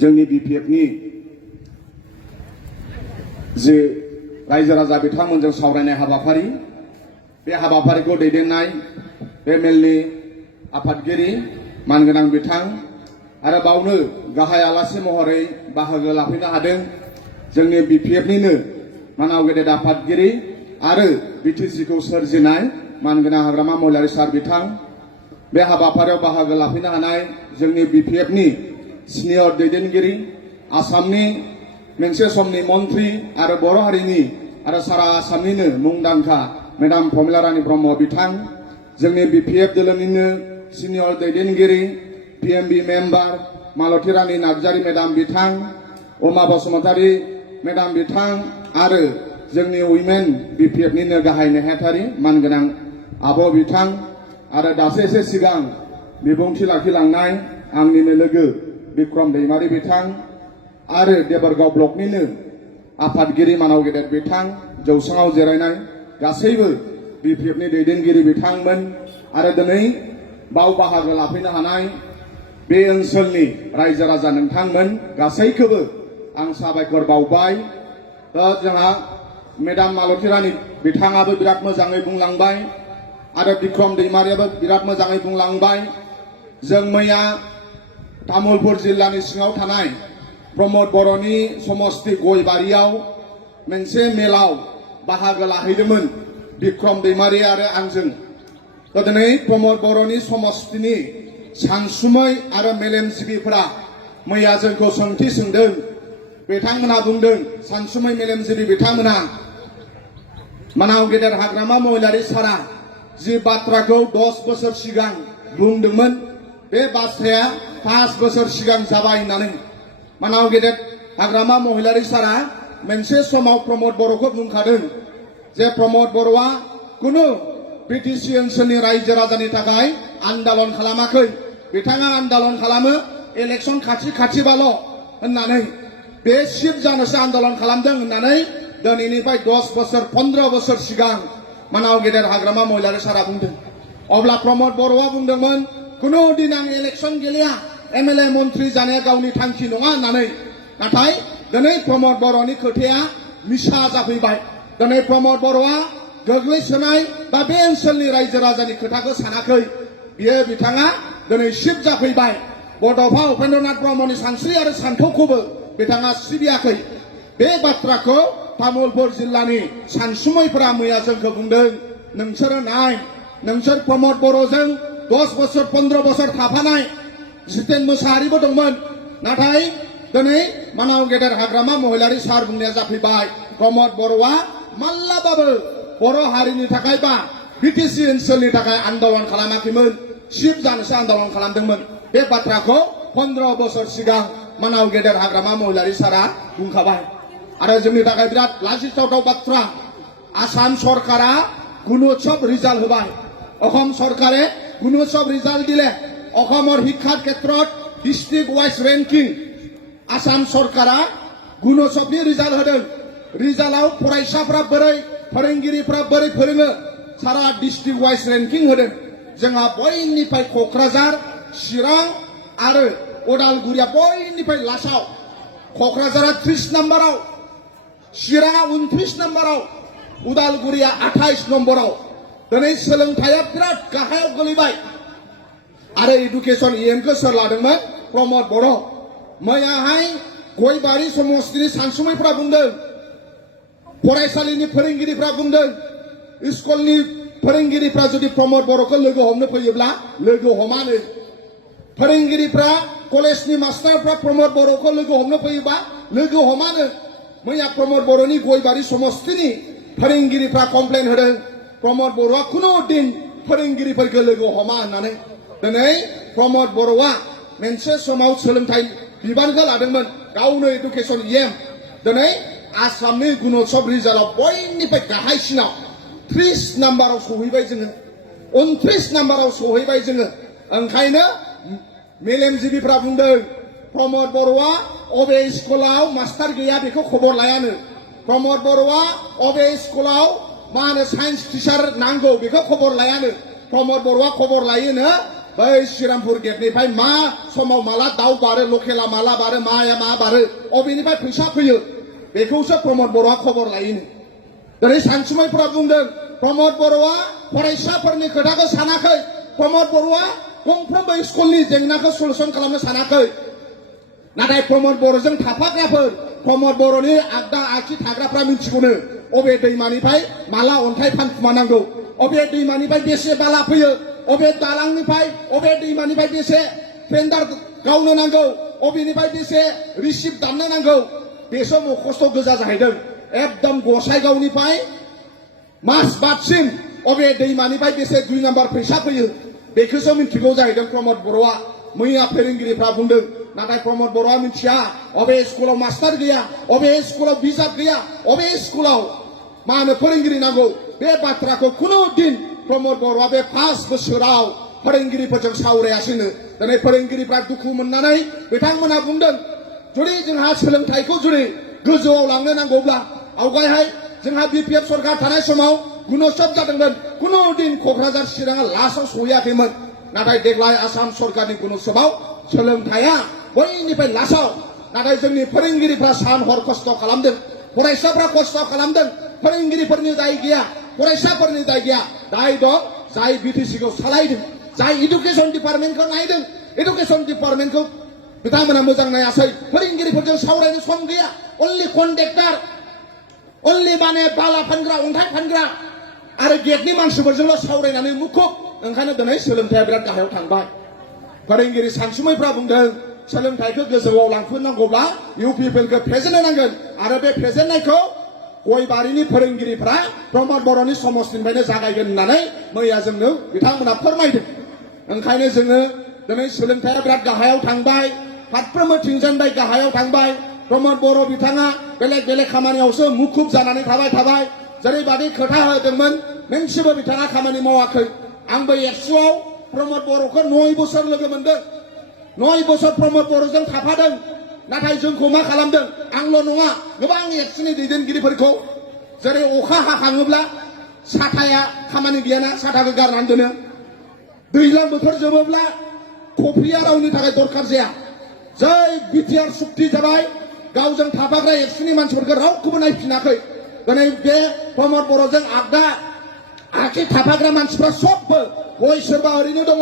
जोंनि बिपिएफनि जे रायजो राजा बिथांमोनजों सावरायनाय हाबाफारि बे हाबाफारिखौ दैदेननाय बे मेलनि आफादगिरि मानगोनां बिथां आरो बावनो गाहाय आलासि महरै बाहागो लाफैनो हादों जोंनि बिपिएफनिनो मानाव गेदेर आफादगिरि आरो बिटिसिखौ सोरजिनाय मानगोनां हाग्रामा महिलारि सार बिथां बे हाबाफारियाव बाहागो लाफैनो हानाय जोंनि बिपिएफनि सिनियर दैदेनगिरि आसामनि मोनसे समनि मन्त्रि आरो बर' हारिनि आरो सारा आसामनिनो मुंदांखा मेडाम प्रमिला रानी ब्रह्म बिथां जोंनि बिपिएफ दोलोनिनो सिनियर दैदेनगिरि पिएमबि मेम्बार मालती रानी नार्जारी मेडाम बिथां उमा बसुमतारी मेडाम बिथां आरो जोंनि उइमेन बिपिएफनिनो गाहाय नेहाथारि मानगोनां आब' बिथां आरो दासो एसे सिगां बिबुंथि लाखिलांनाय आंनिनो लोगो बिक्रम दैमारी बिथां आरो देबरगाव ब्लकनिनो आफादगिरि मानाव गेदेर बिथां जौसाङाव जिरायनाय गासैबो बिपिएफनि दैदेनगिरि बिथांमोन आरो दिनै बाव बाहागो लाफैनो हानाय बे ओनसोलनि रायजो राजा नोंथांमोन गासैखौबो आं साबायखर बावबाय जोंहा मेडाम मालती रानी बिथाङाबो बिराद मोजाङै बुंलांबाय आरो बिक्रम दैमारियाबो बिराद मोजाङै बुंलांबाय जों मैया तामुलपुर जिल्लानि सिङाव थानाय प्रमद बर'नि समस्ति गयबारियाव मोनसे मेलाव बाहागो लाहैदोंमोन बिक्रम दैमारि आरो आंजों दिनै प्रमद बर'नि समस्तिनि सानसुमै आरो मेलेमजिबिफोरा मैया जोंखौ सोंथि सोंदों बिथांमोना बुंदों सानसुमै मेलेमजिबि बिथांमोना मानाव गेदेर हाग्रामा महिलारि सारा जि बाथ्राखौ 10 बोसोर सिगां बुंदोंमोन बे बाथ्राया 5 बोसोर सिगां जाबाय होननानै मानाव गेदेर हाग्रामा महिलारि सारा मोनसे समाव प्रमद बर'खौ बुंखादों जे प्रमद बर'आ कुनु बिटिसि ओनसोलनि रायजो राजानि थाखाय आन्दोलन खालामाखै बिथाङा आन्दोलन खालामो इलेक्सन खाथिबाल' होननानै बे सिट जानोसो आन्दोलन खालामदों होननानै दिनैनिफ्राय 10 बोसोर 15 बोसोर सिगां मानाव गेदेर हाग्रामा महिलारि सारा बुंदों अब्ला प्रमद बर'आ बुंदोंमोन कुनु दिन आं इलेक्सन गेलेया एमएलए मन्त्रि जानाया गावनि थांखि नङा होननानै नाथाय दिनै प्रमद बर'नि खोथाया मिसा जाफैबाय दिनै प्रमद बर'आ गोग्लैसोनाय बा बे ओनसोलनि रायजो राजानि खोथाखौ सानाखै बियो बिथाङा दिनै सिट जाफैबाय बड'फा उपेन्द्रनाथ ब्रह्मनि सानस्रि आरो सान्थौखौबो बिथाङा सिबियाखै बे बाथ्राखौ तामुलपुर जिल्लानि सानसुमैफोरा मैया जोंखौ बुंदों नोंसोरो नाय नोंसोर प्रमद बर'जों 10 बोसोर 15 बोसोर थाफानाय जितेन मोसाहारिबो दंमोन नाथाय दिनै मानाव गेदेर हाग्रामा महिलारि सार बुंनाया जाफैबाय प्रमद बर'आ माब्लाबाबो बर' हारिनि थाखाय बा बिटिसि ओनसोलनि थाखाय आन्दोलन खालामाखैमोन सिट जानोसो आन्दोलन खालामदोंमोन बे बाथ्राखौ 15 बोसोर सिगां मानाव गेदेर हाग्रामा महिलारि सारा बुंखाबाय आरो जोंनि थाखाय बिराद लाजिथावथाव बाथ्रा आसाम सरकारा गुणोत्सव रिजाल्ट होबाय অসম চৰকাৰে গুণোৎসৱ ৰিজাল্ট দিলে অসমৰ শিক্ষাৰ ক্ষেত্ৰত ডিষ্ট্ৰিক্ট ৱাইজ ৰেংকিং आसाम सरकारा गुणोत्सवनि रिजाल्ट होदों रिजाल्टआव फरायसाफ्रा बोरै फोरोंगिरिफ्रा बोरै फोरोङो सारा डिस्ट्रिक्ट वाइज रेंकिं होदों जोंहा बयनिफ्राय क'क्राझार चिरां आरो उदालगुरिया बयनिफ्राय लासाव क'क्राझारा 30 नम्बराव चिराङा 29 नम्बराव उदालगुरिया 28 नम्बराव दिनै सोलोंथाइया बिराद गाहायाव गोलैबाय आरो एडुकेसन इएमखौ सोर लादोंमोन प्रमद बर' मैयाहाय गयबारि समस्तिनि सानसुमैफ्रा बुंदों फरायसालिनि फोरोंगिरिफ्रा बुंदों स्कुलनि फोरोंगिरिफ्रा जुदि प्रमद बर'खौ लोगो हमनो फैयोब्ला लोगो हमानो फोरोंगिरिफ्रा कलेजनि मास्टारफ्रा प्रमद बर'खौ लोगो हमनो फैयोबा लोगो हमानो मैया प्रमद बर'नि गयबारि समस्तिनि फोरोंगिरिफ्रा कमप्लेन होदों प्रमद बर'आ कुनु दिन फोरोंगिरिफोरखौ लोगो हमा होननानै दिनै प्रमद बर'आ मोनसे समाव सोलोंथाइ बिबानखौ लादोंमोन गावनो एडुकेसन इएम दिनै आसामनि गुणोत्सव रिजाल्टआव बयनिफ्राय गाहायसिनाव 30 नाम्बाराव सहैबाय जोङो 29 नाम्बाराव सहैबाय जोङो ओंखायनो मेलेमजिबिफ्रा बुंदों प्रमद बर'आ अबे स्कुलाव मास्टार गैया बेखौ खबर लायानो प्रमद बर'आ अबे स्कुलाव मा होनो साइन्स टिचार नांगौ बेखौ खबर लायानो प्रमद बर'आ खबर लायोनो बै श्रीरामपुर गेटनिफ्राय मा समाव माला दाउ बारो लकेला माला बारो माया मा बारो अबेनिफ्राय फैसा फैयो बेखौसो प्रमद बर'आ खबर लायोनो दिनै सानसुमैफोरा बुंदों प्रमद बर'आ फरायसाफोरनि खोथाखौ सानाखै प्रमद बर'आ गंफ्रोमबो स्कुलनि जेंनाखौ सलुसन खालामनो सानाखै नाथाय प्रमद बर'जों थाफाग्राफोर प्रमद बर'नि आगदा आगसि थाग्राफ्रा मिथिगौनो अबे दैमानिफ्राय माला अन्थाइ फानखुमानांगौ अबे दैमानिफ्राय बेसे बाला फैयो अबे दालांनिफ्राय अबे दैमानिफ्राय बेसे टेन्डार गावनो नांगौ अबेनिफ्राय बेसे रिसिप्ट दाननो नांगौ बेसो मखस्थ' गोजा जाहैदों एकदम गसाइगावनिफ्राय मासबादसिम अबे दैमानिफ्राय बेसे 2 नाम्बार फैसा फैयो बेखौसो मिथिगौ जाहैदों प्रमद बर'आ मैया फोरोंगिरिफ्रा बुंदों नाथाय प्रमद बर'आ मिथिया अबे स्कुलाव मास्टार गैया अबे स्कुलाव बिजाब गैया अबे स्कुलाव मा होनो फोरोंगिरि नांगौ बे बाथ्राखौ खुनु दिन प्रमद बर'आ बे 5 बोसोराव फोरोंगिरिफोरजों सावरायासैनो दिनै फोरोंगिरिफ्रा दुखु मोननानै बिथांमोना बुंदों जुदि जोंहा सोलोंथाइखौ जुदि गोजौआव लांनो नांगौब्ला आवगायहाय जोंहा बिपिएफ सरकार थानाय समाव गुणोत्सव जादोंमोन खुनु दिन क'क्राझार चिराङा लास्टआव सहैयाखैमोन नाथाय देग्लाय आसाम सरकारनि गुणोत्सवआव सोलोंथाइया बयनिफ्राय लास्टआव नाथाय जोंनि फोरोंगिरिफ्रा सान हर खस्थ' खालामदों फरायसाफ्रा खस्थ' खालामदों फोरोंगिरिफोरनि दाय गैया फरायसाफोरनि दाय गैया दाय दं जाय बिटिसिखौ सालायदों जाय इडुकेसन डिपार्टमेन्टखौ नायदों इडुकेसन डिपार्टमेन्टखौ बिथांमोना मोजां नायासै फोरोंगिरिफोरजों सावरायनो सम गैया अनलि कन्ट्रेक्टर अनलि माने बाला फानग्रा अन्थाइ फानग्रा आरो गेटनि मानसिफोरजोंल' सावरायनानै मुखुब ओंखायनो दिनै सोलोंथाइया बिराद गाहायाव थांबाय फोरोंगिरि सानसुमैफ्रा बुंदों सोलोंथाइखौ गोजौआव लांफिननांगौब्ला इउपिपिएलखौ फेजेननो नांगोन आरो बे फेजेननायखौ गयबारिनि फोरोंगिरिफ्रा प्रमद बर'नि समस्तिनिफ्रायनो जागायगोन होननानै मैया जोंनो बिथांमोना फोरमायदों ओंखायनो जोङो दिनै सोलोंथाइया बिराद गाहायाव थांबाय फारफ्रोमबो थिंजानिफ्राय गाहायाव थांबाय प्रमद बर' बिथाङा बेलेग बेलेग खामानियावसो मुखुब जानानै थाबाय जेरैबादि खोथा होदोंमोन मोनसेबो बिथाङा खामानि मावाखै आंबो एबसुआव प्रमद बर'खौ 9 बोसोर लोगो मोनदों 9 बोसोर प्रमद बर'जों थाफादों नाथाय जोंखौ मा खालामदों आंल' नङा गोबां एबसुनि दैदेनगिरिफोरखौ जेरै अखा हाखाङोब्ला साथाया खामानि गैयाना साथाखौ गारनानै दोनो दैज्लां बोथोर जोबोब्ला कफिया रावनि थाखाय दरखार जाया जै बिटिआर सुक्ति जाबाय गावजों थाफाग्रा एबसुनि मानसिफोरखौ रावखौबो नायफिनाखै दिनै बे प्रमद बर'जों आगदा आखि थाफाग्रा मानसिफ्रा सबबो गय सोरबा ओरैनो दङ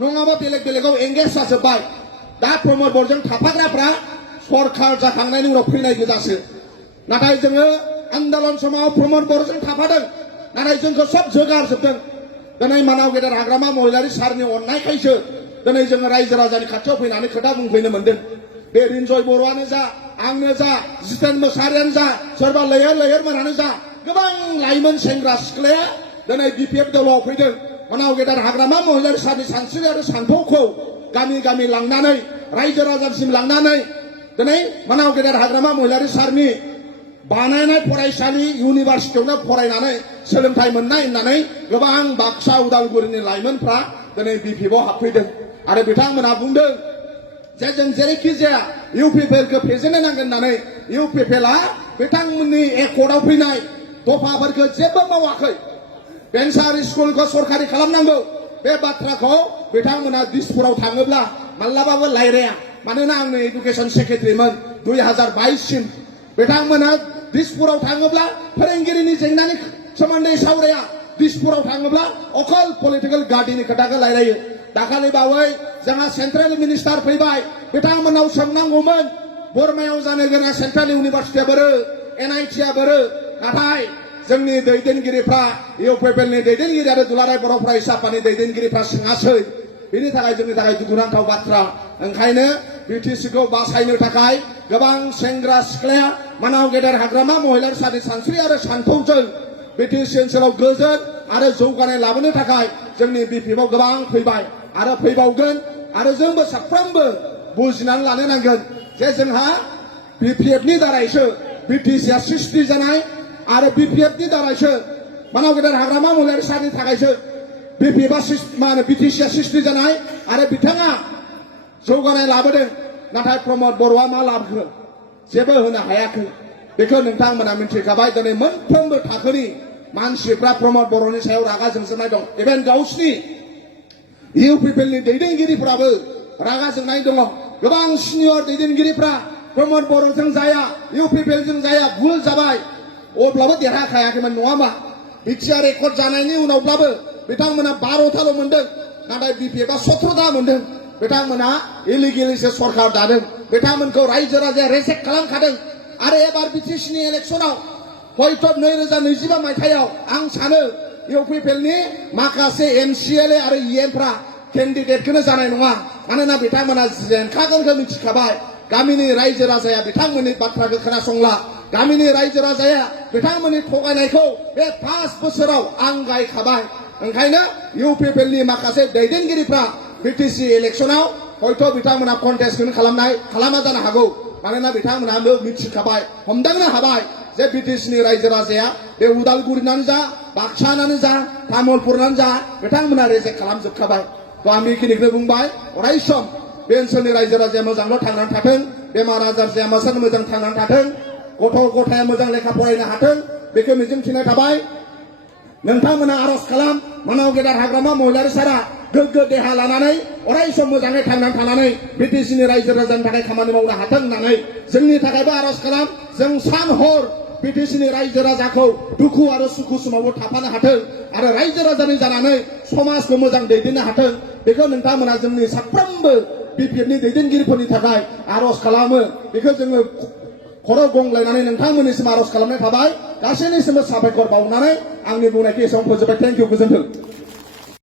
नङाबा बेलेग बेलेगाव एंगेज जाजोब्बाय दा प्रमद बर'जों थाफाग्राफ्रा सरखार जाखांनायनि उनाव फैनाय गोजासो नाथाय जोङो आन्दलन समाव प्रमद बर'जों थाफादों नाथाय जोंखौ सब जोगारजोबदों दिनै मानाव गेदेर हाग्रामा महिलारि सारनि अननायखायसो दिनै जोङो रायजो राजानि खाथियाव फैनानै खोथा बुंफैनो मोन्दों बे रिन्जय बर'आनो जा आंनो जा जितेन मोसाहारियानो जा सोरबा लैहोर मोनानो जा गोबां लाइमोन सेंग्रा सिख्लाया दिनै बिपिएफ दलाव फैदों मानाव गेदेर हाग्रामा महिलारि सारनि सानस्रि आरो सानथौखौ गामि गामि लांनानै रायजो राजासिम लांनानै दिनै मानाव गेदेर हाग्रामा महिलारि सारनि बानायनाय फरायसालि इउनिभारसिटियावनो फरायनानै सोलोंथाइ मोननाय होननानै गोबां बाक्सा उदालगुरिनि लाइमोनफ्रा दिनै बिपिएफआव हाबफैदों आरो बिथांमोनहा बुंदों जे जों जेरैखि जाया इउपिपिएलखौ फेजेननो नांगोन होननानै इउपिपिएलआ बिथांमोननि एकर्डआव फैनाय दफाफोरखौ जेबो मावाखै भेन्सार स्कुलखौ सरकारि खालामनांगौ बे बाथ्राखौ बिथांमोना दिसपुराव थाङोब्ला माब्लाबाबो रायलाया मानोना आंनो एडुकेसन सेक्रेटारिमोन 2022 सिम बिथांमोना दिसपुराव थाङोब्ला फोरोंगिरिनि जेंनानि सोमोन्दै सावराया दिसपुराव थाङोब्ला अकल पलिटिकेल गार्डिनि खोथाखौ रायलायो दाखालि बावै जोंहा सेन्ट्रेल मिनिस्टार फैबाय बिथांमोनाव सोंनांगौमोन बर्मायाव जानो गोनां सेन्ट्रेल इउनिभारसिटिया बोरो एनआइटिआ बोरो नाथाय जोंनि दैदेनगिरिफ्रा इउपिपिएलनि दैदेनगिरि आरो दुलाराय बर' फरायसा आफादनि दैदेनगिरिफ्रा सोङासै बेनि थाखाय जोंनि थाखाय दुखुनांथाव बाथ्रा ओंखायनो बिटिसिखौ बासायनो थाखाय गोबां सेंग्रा सिख्लाया मानाव गेदेर हाग्रामा महिलारि सारनि सानस्रि आरो सानथौजों बिटिसि ओनसोलाव गोजोन आरो जौगानाय लाबोनो थाखाय जोंनि बिपिएफआव गोबां फैबाय आरो फैबावगोन आरो जोंबो साफ्रोमबो बुजिनानै लानो नांगोन जे जोंहा बिपिएफनि दारैसो बिटिसिआ सृष्टि जानाय आरो बिपिएफनि दारैसो मानाव गेदेर हाग्रामा महिलारि सारनि थाखायसो बिपिएफआ मा होनो बिटिसिआ सृष्टि जानाय आरो बिथाङा जौगानाय लाबोदों नाथाय प्रमद बर'आ मा लाबोखो जेबो होनो हायाखै बेखौ नोंथांमोना मिन्थिखाबाय दिनै मोनफ्रोमबो थाखोनि मानसिफ्रा प्रमद बर'नि सायाव रागा जोंजोबनाय दं इभेन गावसिनि इउपिपिएलनि दैदेनगिरिफ्राबो रागा जोंनाय दङ गोबां सिनियर दैदेनगिरिफ्रा प्रमद बर'जों जाया इउपिपिएलजों जाया भुल जाबाय अब्लाबो देरहाखायाखैमोन नङा मा बिटिआर रेकर्ड जानायनि उनावब्लाबो बिथांमोना 12थाल' मोनदों नाथाय बिपिएफआ 17था मोनदों बिथांमोना इलिगेलिसो सरकार दादों बिथांमोनखौ रायजो राजाया रेजेक्ट खालामखादों आरो एबार बिटिसिनि इलेक्सनाव हयथ' 2025 मायथाइयाव आं सानो इउपिपिएलनि माखासे एमसिएलए आरो इएमफ्रा केन्डिडेटखौनो जानाय नङा मानोना बिथांमोना जेनखागोनखौ मिथिखाबाय गामिनि रायजो राजाया बिथांमोननि बाथ्राखौ खोनासंला गामिनि रायजो राजाया बिथांमोननि थगायनायखौ बे 5 बोसोराव आं गायखाबाय ओंखायनो इउपिपिएलनि माखासे दैदेनगिरिफ्रा बिटिसि इलेक्सनाव हयथ' बिथांमोना कन्टेस्टखौनो खालामा जानो हागौ मानोना बिथांमोनाबो मिथिखाबाय हमदांनो हाबाय जे बिटिसिनि रायजो राजाया बे उदालगुरिनानो जा बाक्सानानो जा तामुलपुरनानो जा बिथांमोना रेजेक्ट खालामजोबखाबाय तो आं बेखिनिखौनो बुंबाय अराय सम बे ओनसोलनि रायजो राजाया मोजांल' थांनानै थाथों बेमार आजार जायामासानो मोजां थांनानै थाथों गथ' गथाया मोजां लेखा फरायनो हाथों बेखौ मिजिंथिनाय थाबाय नोंथांमोना आर'ज खालाम मानाव गेदार हाग्रामा महिलारि सारा गोग्गो देहा लानानै अराय सम मोजाङै थांनानै थानानै बिटिसिनि रायजो राजानि थाखाय खामानि मावनो हाथों होननानै जोंनि थाखायबो आर'ज खालाम जों सान हर बिटिसिनि रायजो राजाखौ दुखु आरो सुखु समावबो थाफानो हाथों आरो रायजो राजानि जानानै समाजखौ मोजां दैदेननो हाथों बेखौ नोंथांमोना जोंनि साफ्रोमबो बिपिएफनि दैदेनगिरिफोरनि थाखाय आर'ज खालामो बेखौ जोङो खर' गंलायनानै नोंथांमोननिसिम आर'ज खालामनाय थाबाय गासैनिसिमबो साबायखर बावनानै आंनि बुंनायखौ एसेबां फोजोबबाय थेंक इउ गोजोन्थों